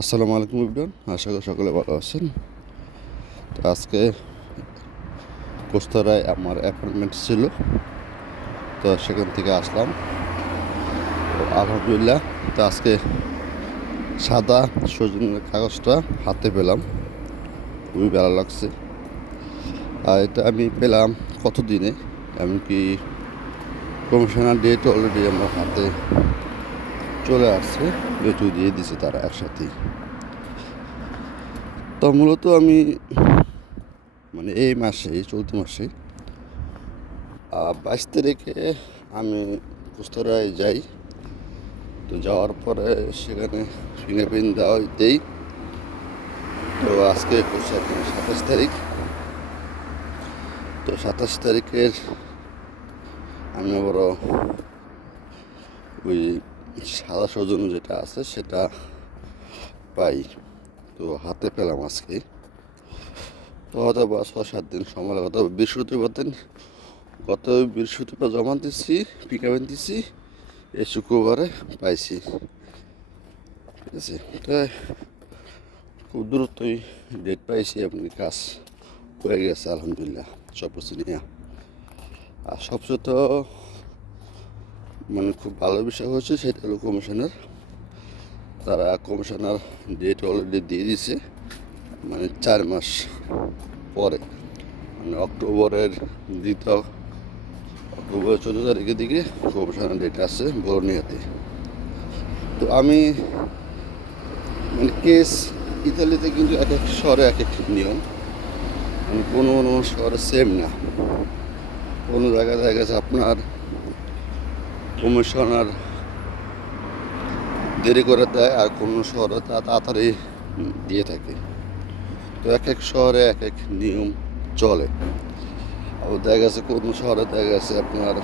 আসসালামু আলাইকুম ইবরান আশা করি সকলে ভালো আছেন। তো আজকে কোস্তরায় আমার অ্যাপয়েন্টমেন্ট ছিল, তো সেখান থেকে আসলাম। আলহামদুলিল্লাহ, তো আজকে সাদা সজনের কাগজটা হাতে পেলাম, খুবই ভালো লাগছে। আর এটা আমি পেলাম কত দিনে এমনকি কমিশনার ডেট অলরেডি আমার হাতে চলে আসছে বেটু দিয়ে দিছে তারা একসাথেই। তো মূলত আমি মানে এই মাসে চলতি মাসে বাইশ তারিখে আমি কুস্তরায় যাই। তো যাওয়ার পরে সেখানে ফিঙ্গারপ্রিন্ট দেওয়া দেই তো আজকে সাতাশ তারিখ। তো সাতাশ তারিখের আমি আবার ওই সাদা সজন যেটা আছে সেটা পাই। তো হাতে পেলাম আজকে। তো হয়তো বা ছয়, সাত দিন সময় লাগে তবে বৃহস্পতিবার দিন, গত বৃহস্পতিবার জমা দিচ্ছি পিকাবেন দিচ্ছি এই শুক্রবারে পাইছি। ঠিক আছে? খুব দ্রুতই ডেট পাইছি আপনি কাজ হয়ে গেছে, আলহামদুলিল্লাহ, সব কিছু নিয়ে। আর সবচেয়ে তো মানে খুব ভালো বিষয় হচ্ছে সেটা হলো কমিশনার। তারা কমিশনার ডেট অলরেডি দিয়ে দিছে মানে চার মাস পরে। মানে অক্টোবরের দ্বিতীয়, অক্টোবরের চোদ্দ তারিখের দিকে কমিশনার ডেট আছে বরনিয়াতে। তো আমি মানে কেস ইতালিতে কিন্তু এক এক শহরে এক এক নিয়ম। মানে কোনো কোনো শহরে সেম না। কোনো জায়গায় দেখা গেছে আপনার কমিশনার দেরি করে দেয় আর কোনো শহরে তা তাড়াতাড়ি দিয়ে থাকে। তো এক এক শহরে এক এক নিয়ম চলে। আবার দেখা গেছে কোনো শহরে দেখা গেছে আপনার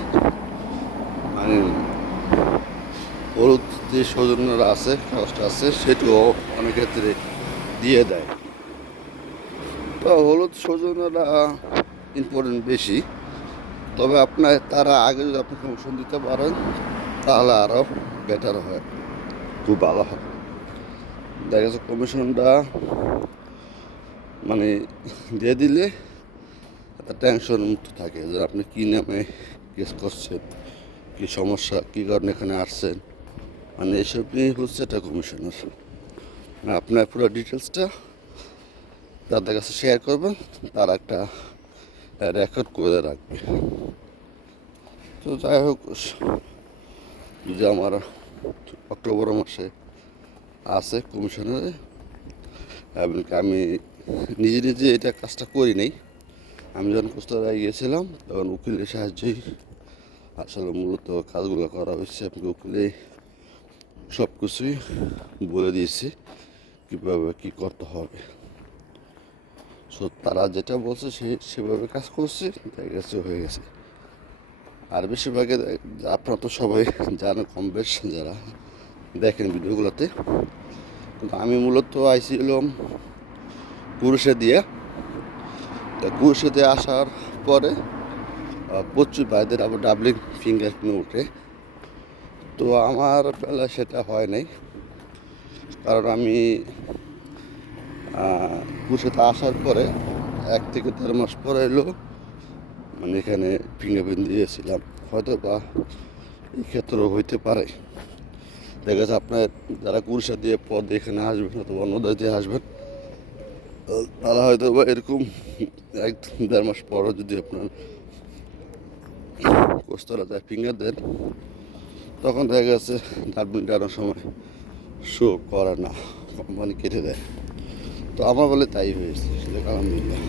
মানে হলুদ যে সৌজন্যরা আছে, কাগজটা আছে, সেটিও অনেক ক্ষেত্রে দিয়ে দেয়। তো হলুদ সৌজন্যরা ইম্পর্টেন্ট বেশি। তবে আপনার তারা আগে যদি আপনি কমিশন দিতে পারেন, তাহলে আরও বেটার হয়। খুব ভালো হয়। দেখা যাচ্ছে কমিশনটা মানে দিয়ে দিলে একটা টেনশন মুক্ত থাকে যে আপনি কী নামে কেস করছেন, কী সমস্যা, কী কারণে এখানে আসছেন? মানে এসব নিয়ে হচ্ছে একটা কমিশনার আপনার পুরো ডিটেলসটা তাদের কাছে শেয়ার করবেন, তার একটা রেকর্ড করে রাখবে। তো যাই হোক, যে আমার অক্টোবর মাসে আছে কমিশনারে আমি নিজে নিজে এটা কাজটা করি নাই। আমি যখন কোস্তারায় গিয়েছিলাম, তখন উকিলের সাহায্যেই আসলে মূলত কাজগুলো করা হয়েছে। আপনি উকিলে সব কিছুই বলে দিয়েছে, কীভাবে কী করতে হবে। সো তারা যেটা বলছে সে, সেভাবে কাজ করছে গেছে, হয়ে গেছে। আর বেশিরভাগে, আপনারা তো সবাই জানেন, কম বেশ যারা দেখেন ভিডিওগুলোতে। কিন্তু আমি মূলত আইছিলাম কুরুষে দিয়ে। তা কুরুষে দিয়ে আসার পরে প্রচুর ভাইদের আবার ডাবলিং ফিঙ্গার ওঠে তো আমার বেলা সেটা হয় নাই। কারণ আমি কুরুষেতে আসার পরে এক থেকে দেড় মাস পরে এলো। মানে এখানে ফিঙ্গারপ্রিন্ট দিয়েছিলাম। হয়তো বা এই ক্ষেত্রেও হইতে পারে। দেখা যাচ্ছে আপনার যারা কুরসা দিয়ে পদ এখানে আসবেন অথবা অন্য দিয়ে আসবেন, তারা হয়তো বা এরকম এক দেড় মাস পরও যদি আপনার কোস্তরা যায় ফিঙ্গার দেন, তখন দেখা গেছে ডাস্টবিন টানার সময় শো করে না। কোম্পানি কেটে দেয়। তো আমার বলে তাই হয়েছে আলহামদুলিল্লাহ